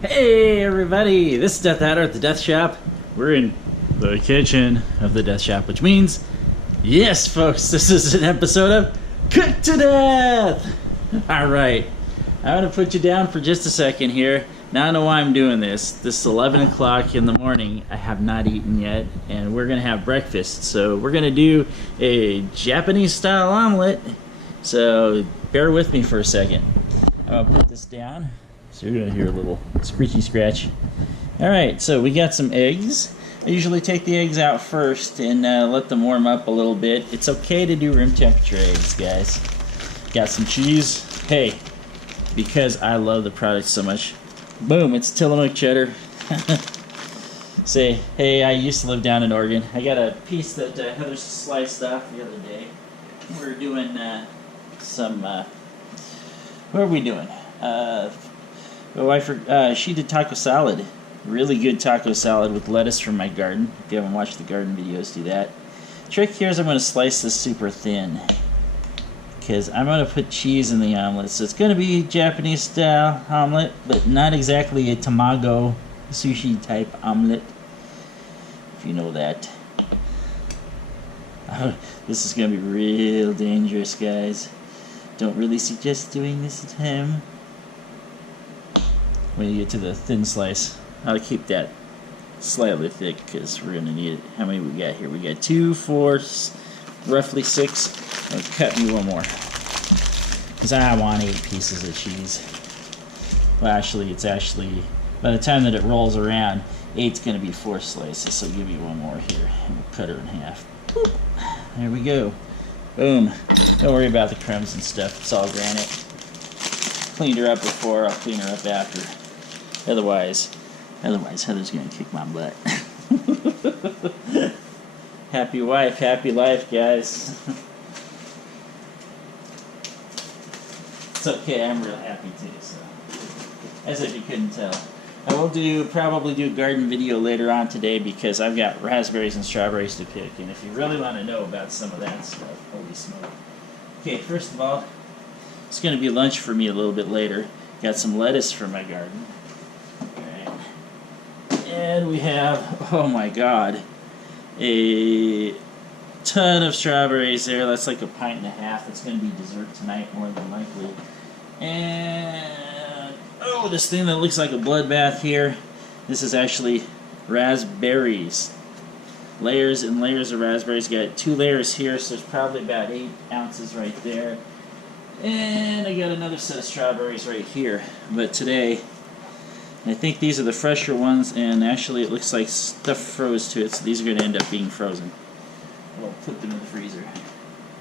Hey everybody, this is dethaddr at the Death Shop. We're in the kitchen of the Death Shop, which means, yes folks, this is an episode of Cooked to Death! Alright, I'm going to put you down for just a second here. Now I know why I'm doing this. This is 11 o'clock in the morning. I have not eaten yet, and we're going to have breakfast. So we're going to do a Japanese style omelet. So bear with me for a second. I'm going to put this down. So you're going to hear a little screechy scratch. Alright, so we got some eggs. I usually take the eggs out first and let them warm up a little bit. It's okay to do room temperature eggs, guys. Got some cheese. Hey, because I love the product so much. Boom, it's Tillamook cheddar. Say, hey, I used to live down in Oregon. I got a piece that Heather sliced off the other day. We're doing what are we doing? My wife, she did taco salad. Really good taco salad with lettuce from my garden. If you haven't watched the garden videos, do that. Trick here is I'm going to slice this super thin, because I'm going to put cheese in the omelet. So it's going to be Japanese style omelet, but not exactly a tamago sushi type omelet, if you know that. This is going to be real dangerous, guys. Don't really suggest doing this at home. When you get to the thin slice, I'll keep that slightly thick because we're going to need it. How many we got here? We got 2, 4, roughly 6. I'll cut me one more because I want 8 pieces of cheese. Well, it's actually, by the time that it rolls around, 8's going to be 4 slices, so give me one more here, and we'll cut her in half. Boop. There we go. Boom. Don't worry about the crumbs and stuff. It's all granite. Cleaned her up before, I'll clean her up after. Otherwise, Heather's gonna kick my butt. Happy wife, happy life, guys. It's okay, I'm real happy too, so. As if you couldn't tell. I will probably do a garden video later on today because I've got raspberries and strawberries to pick, and if you really want to know about some of that stuff, holy smoke. Okay, first of all, it's gonna be lunch for me a little bit later. Got some lettuce from my garden. And we have, oh my god, a ton of strawberries there. That's like 1.5 pints. It's going to be dessert tonight, more than likely. And, oh, this thing that looks like a bloodbath here. This is actually raspberries. Layers and layers of raspberries. Got 2 layers here, so there's probably about 8 ounces right there. And I got another set of strawberries right here. But today, I think these are the fresher ones, and actually it looks like stuff froze to it, so these are going to end up being frozen. We'll put them in the freezer.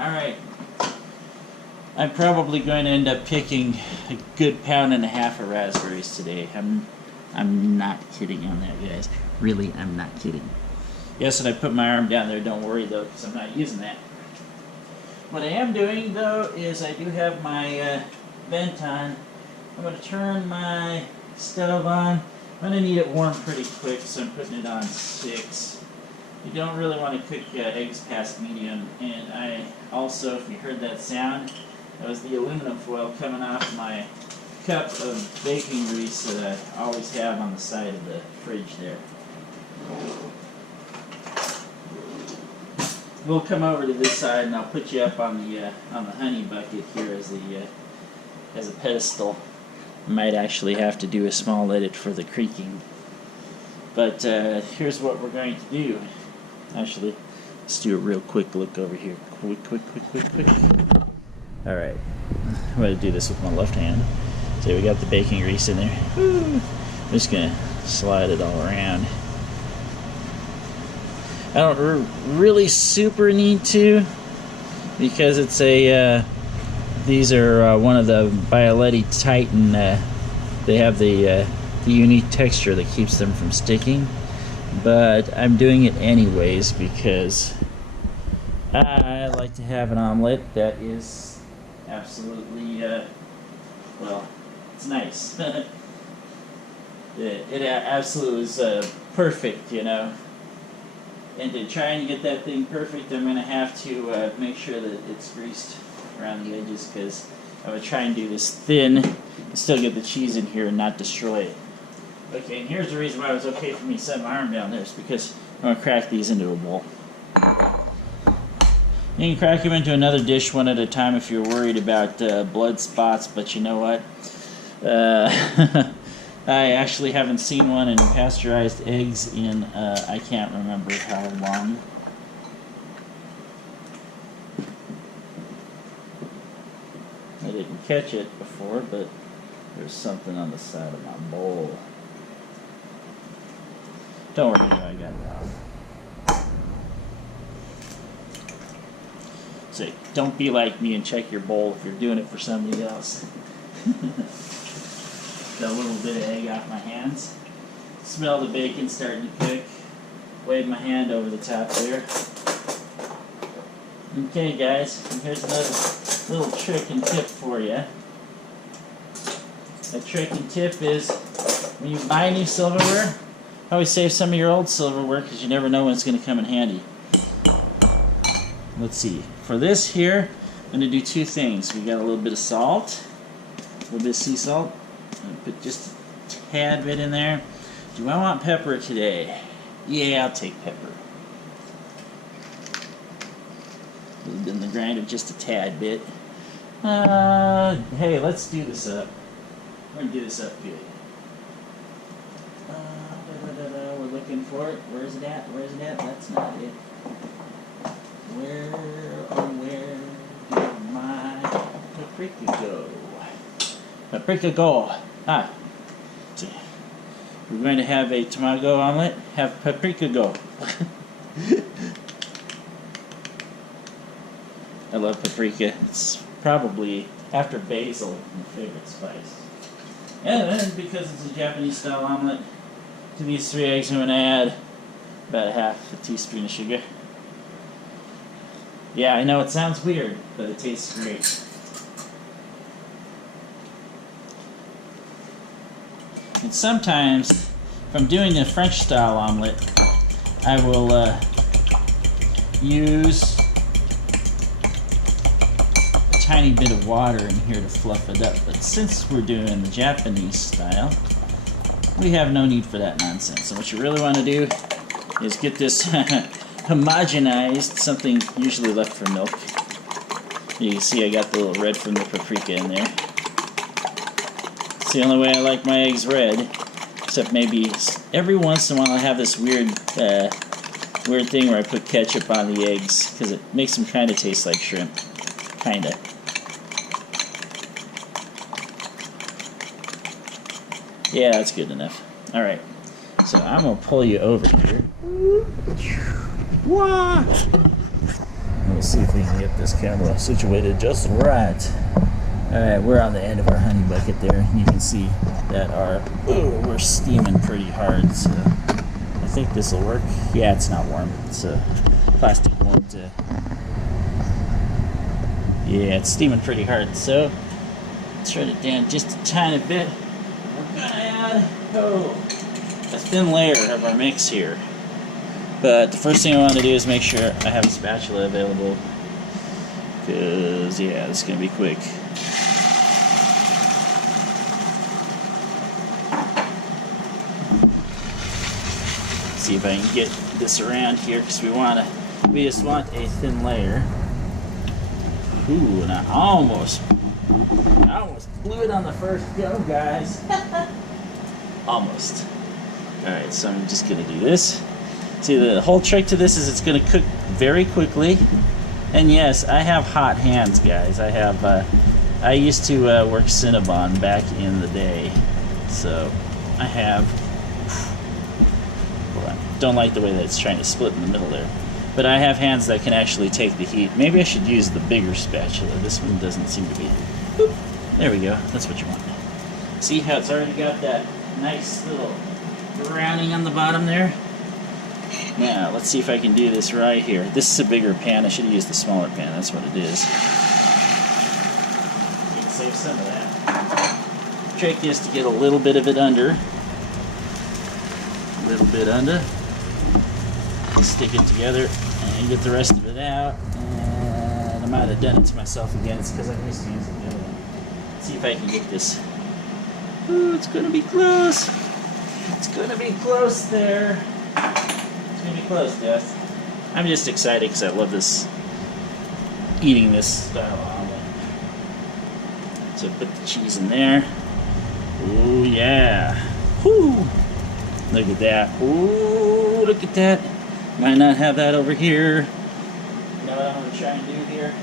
Alright. I'm probably going to end up picking a good 1.5 pounds of raspberries today. I'm not kidding on that, guys. Really, I'm not kidding. Yes, and I put my arm down there, don't worry though, because I'm not using that. What I am doing, though, is I do have my vent on. I'm going to turn my stove on. I'm going to need it warm pretty quick, so I'm putting it on 6. You don't really want to cook eggs past medium. And I also, if you heard that sound, that was the aluminum foil coming off my cup of baking grease that I always have on the side of the fridge there. We'll come over to this side, and I'll put you up on the honey bucket here as a pedestal. I might actually have to do a small edit for the creaking. But here's what we're going to do. Actually, let's do a real quick look over here. Quick. Alright. I'm going to do this with my left hand. So we got the baking grease in there. Woo. I'm just going to slide it all around. I don't really super need to, because it's these are one of the Bioletti Titan. They have the unique texture that keeps them from sticking, but I'm doing it anyways because I like to have an omelet that is absolutely, well, it's nice. it absolutely is perfect, you know. And to try and get that thing perfect, I'm going to have to make sure that it's greased around the edges, because I would try and do this thin and still get the cheese in here and not destroy it. Okay, and here's the reason why it was okay for me to set my arm down there, is because I'm going to crack these into a bowl. You can crack them into another dish one at a time if you're worried about blood spots, but you know what? I actually haven't seen one in pasteurized eggs in, I can't remember how long. I didn't catch it before, but there's something on the side of my bowl. Don't worry, I got it off. So don't be like me and check your bowl if you're doing it for somebody else. Got a little bit of egg off my hands. Smell the bacon starting to cook. Wave my hand over the top there. Okay guys, and here's another little trick and tip for you. A trick and tip is when you buy new silverware, always save some of your old silverware because you never know when it's going to come in handy. Let's see. For this here, I'm going to do two things. We got a little bit of salt, a little bit of sea salt. I'm going to put just a tad bit in there. Do I want pepper today? Yeah, I'll take pepper. A little bit in the grinder, just a tad bit. Hey, let's do this up. We're going to do this up good. We're looking for it. Where's it at? Where's it at? That's not it. Where, oh where did my paprika go? Paprika go. Ah. See. We're going to have a tomato omelet. Have paprika go. I love paprika. It's probably, after basil, my favorite spice. And then, because it's a Japanese style omelet, to these 3 eggs I'm going to add about a half a teaspoon of sugar. Yeah, I know it sounds weird, but it tastes great. And sometimes, if I'm doing a French style omelet, I will use a tiny bit of water in here to fluff it up. But since we're doing the Japanese style, we have no need for that nonsense. So what you really want to do is get this homogenized, something usually left for milk. You can see I got the little red from the paprika in there. It's the only way I like my eggs red, except maybe every once in a while I have this weird thing where I put ketchup on the eggs, because it makes them kind of taste like shrimp. Kinda. Yeah, that's good enough. Alright, so I'm going to pull you over here. What? We'll see if we can get this camera situated just right. Alright, we're on the end of our honey bucket there. You can see that we're steaming pretty hard, so I think this will work. Yeah, it's not warm. It's plastic won't. Yeah, it's steaming pretty hard, so let's turn it down just a tiny bit. We're gonna add a thin layer of our mix here. But the first thing I want to do is make sure I have a spatula available, because yeah, this is gonna be quick. See if I can get this around here, because we just want a thin layer. Ooh, and I almost blew it on the first go, guys. Almost. Alright, so I'm just gonna do this. See, the whole trick to this is it's gonna cook very quickly. And yes, I have hot hands, guys. I used to work Cinnabon back in the day. So I have, well, I don't like the way that it's trying to split in the middle there. But I have hands that can actually take the heat. Maybe I should use the bigger spatula. This one doesn't seem to be. Boop. There we go. That's what you want. See how it's already got that nice little browning on the bottom there? Now, let's see if I can do this right here. This is a bigger pan. I should have used the smaller pan. That's what it is. You can save some of that. The trick is to get a little bit of it under. A little bit under. Stick it together and get the rest of it out. And I might have done it to myself again. It's because I'm used to using the other one. Let's see if I can get this. Ooh, it's gonna be close. It's gonna be close there. It's gonna be close, Death. I'm just excited because I love this, eating this style omelet. So put the cheese in there. Ooh, yeah. Whoo! Look at that. Ooh, look at that. Might not have that over here. You know what I'm gonna try and do here?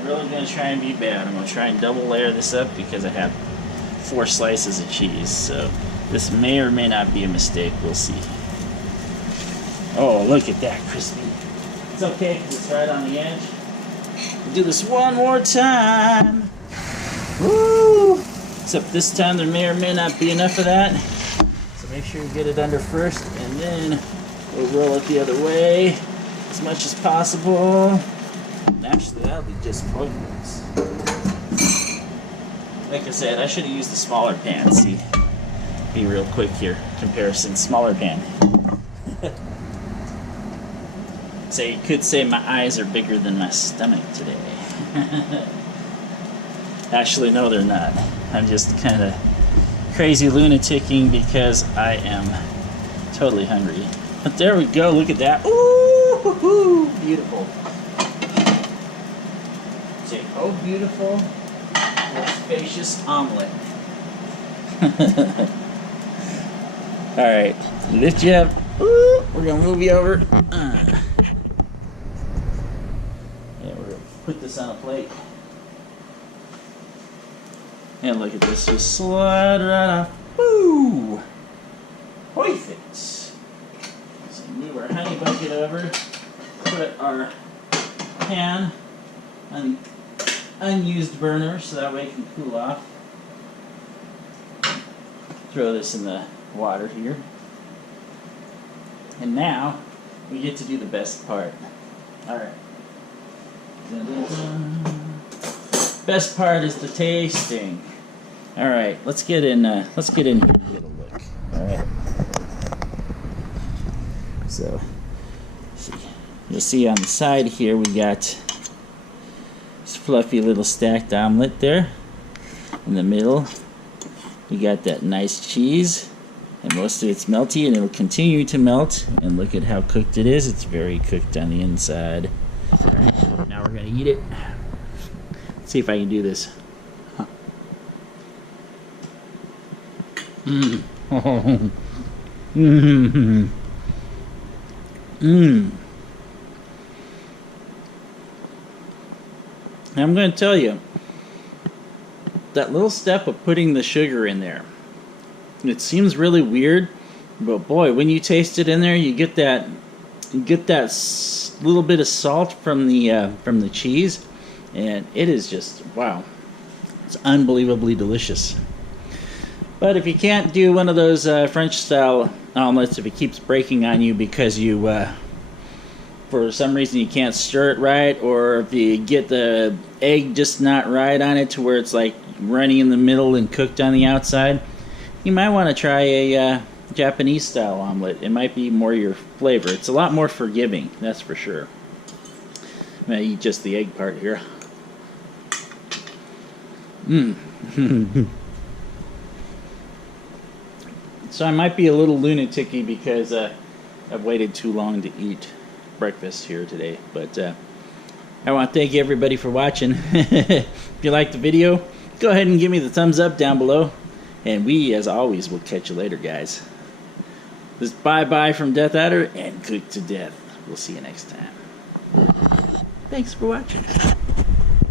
I'm really gonna try and be bad. I'm gonna try and double layer this up because I have 4 slices of cheese. So this may or may not be a mistake. We'll see. Oh, look at that, crispy. It's okay because it's right on the edge. We'll do this one more time. Woo! Except this time there may or may not be enough of that. So make sure you get it under first, and then we'll roll it the other way as much as possible. And actually, that'll be just pointless. Like I said, I should have used the smaller pan. See, be real quick here. Comparison, smaller pan. So you could say my eyes are bigger than my stomach today. Actually, no, they're not. I'm just kind of crazy lunaticking because I am totally hungry. But there we go. Look at that. Ooh, beautiful. Say, oh, beautiful, spacious omelet. All right, lift you up. Ooh, we're gonna move you over. Put this on a plate. And look at this, just slide right off. Woo! Perfect. So move our honey bucket over. Put our pan on the unused burner so that way it can cool off. Throw this in the water here. And now we get to do the best part. Alright. Best part is the tasting. All right, let's get in. Let's get in here and get a look. All right. So, you'll see on the side here we got this fluffy little stacked omelet there. In the middle, we got that nice cheese, and most of it's melty, and it'll continue to melt. And look at how cooked it is. It's very cooked on the inside. All right, now we're gonna eat it. Let's see if I can do this. Mmm. Oh. Mmm. Mmm. I'm going to tell you, that little step of putting the sugar in there, it seems really weird, but boy, when you taste it in there, you get that little bit of salt from the cheese, and it is just, wow, it's unbelievably delicious. But if you can't do one of those French style omelets, if it keeps breaking on you because you for some reason you can't stir it right, or if you get the egg just not right on it to where it's like runny in the middle and cooked on the outside, you might want to try a Japanese style omelet. It might be more your flavor. It's a lot more forgiving, that's for sure. I'm going to eat just the egg part here. Mmm. So I might be a little lunatic-y because I've waited too long to eat breakfast here today. But I want to thank everybody for watching. If you liked the video, go ahead and give me the thumbs up down below. And we, as always, will catch you later, guys. This is bye-bye from dethaddr and Cooked to Death. We'll see you next time. Thanks for watching.